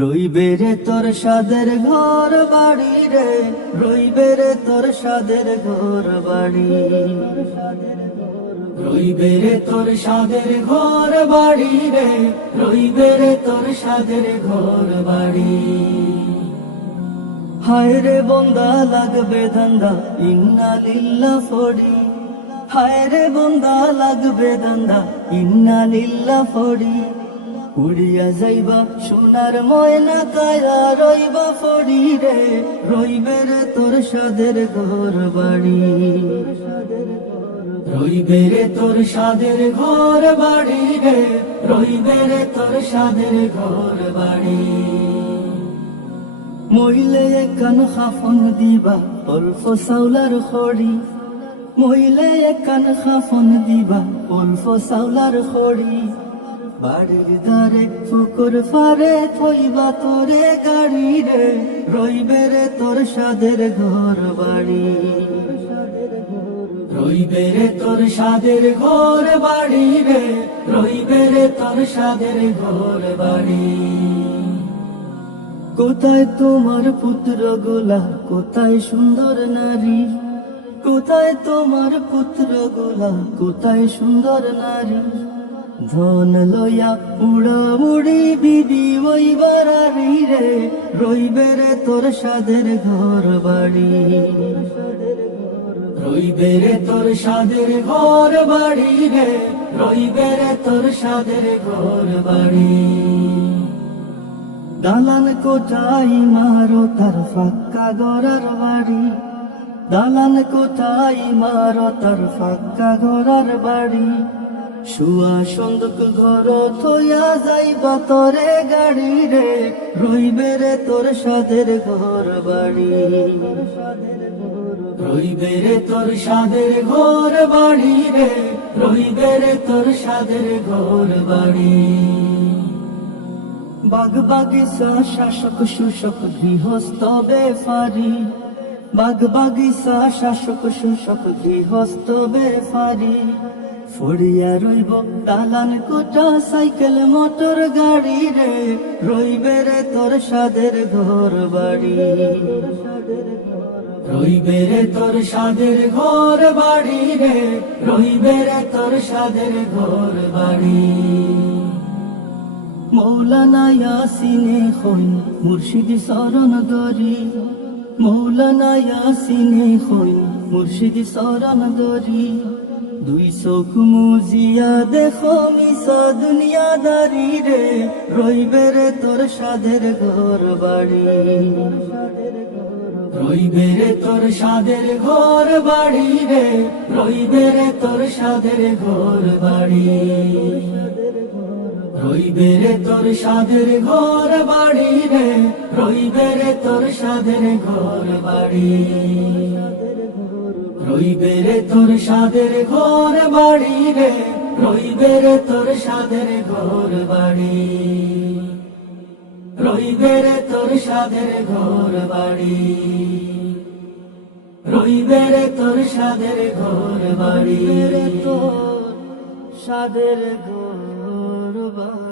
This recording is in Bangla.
রইবে রে তোর সাদের ঘর বাড়ি রে, রইবে রে তোর সাদের ঘর বাড়ি, রইবে রে তোর সাদের ঘর বাড়ি রে, রইবে রে তোর সাদের ঘর বাড়ি। হায় রে বন্দা লাগবে ধান্দা ইন্না লিল্লাহ ফড়ি, হায় রে বন্দা লাগবে ধান্দা ইন্না লিল্লাহ ফড়ি। উড়িয়া যাইবা সোনার ময়না কায়া রইবা ফড়ি রে, রইবে রে তোর সাদের ঘর বাড়ি, রইবে রে তোর সাদের ঘর বাড়ি রে, রইবে রে তোর সাদের ঘর বাড়ি। মইলে একান খাফন দিবা অল্প চাউলার খড়ি, মইলে একান খাফন দিবা অল্প চাউলার খড়ি। বাড়ির দ্বারে পুকুর ফারে থইবা তোরে গাড়ি রে, রইবে রে তোর সাদের ঘর বাড়ি, রইবে রে তোর সাদের ঘর বাড়ি রে, রইবে রে তোর সাদের ঘর বাড়ি। কোথায় তোমার পুত্র গোলা, কোথায় সুন্দর নারী, কোথায় তোমার পুত্র গোলা, কোথায় সুন্দর নারী। ধন লইয়া উড়া উড়ি বিবি ওই বাড়ি রে, রইবে রে তোর সাদের ঘর বাড়ি, রইবে রে তোর সাদের ঘর বাড়ি রে, রইবে রে তোর সাদের ঘর বাড়ি। দালান কোঠায় মারো তার ফাঁকা গড়ার বাড়ি, দালান কোঠায় মারো তার ফাঁকা গড়ার বাড়ি। শুয়া সন্দক ঘর থইয়া যাইবা তোরে গাড়ি রে, রইবে রে তোর সাদের ঘর বাড়ি, রইবে রে তোর সাদের ঘর বাড়ি রে, রইবে রে তোর সাদের ঘর বাড়ি। বাগ বাগিচা শাসক শুষক গৃহস্থ বেফারি, বাগ বাগিচা শাসক শুষক গৃহস্থ বেফারি। ফড়িয়া রইব দালান কোঠা সাইকেল মোটর গাড়ি রে, রইবে রে তোর সাদের ঘর বাড়ি, রইবে রে তোর সাদের ঘর বাড়ি রে, রইবে রে তোর সাদের ঘর বাড়ি। মৌলানা ইয়াসিনে হই মুর্শিদ শরণ দরি, মৌলানা ইয়াসিনে হই মুর্শিদ শরণ দরি। দুই চোখ মুজিয়া দেখো মিশা দুনিয়াদারি রে, রইবে রে তোর সাদের ঘর বাড়ি, রইবে রে তোর সাদের ঘর বাড়ি রে, রইবে রে তোর সাদের ঘর বাড়ি, রইবে রে তোর সাদের ঘর বাড়ি রে, রইবে রে তোর সাদের ঘর বাড়ি, রইবে রে তোর সাদের ঘর বাড়ি রে, রইবে রে তোর সাদের ঘর বাড়ি, রইবে রে তোর সাদের ঘর বাড়ি, রইবে রে তোর সাদের ঘর বাড়ি, তোর সাদের ঘর বাড়ি।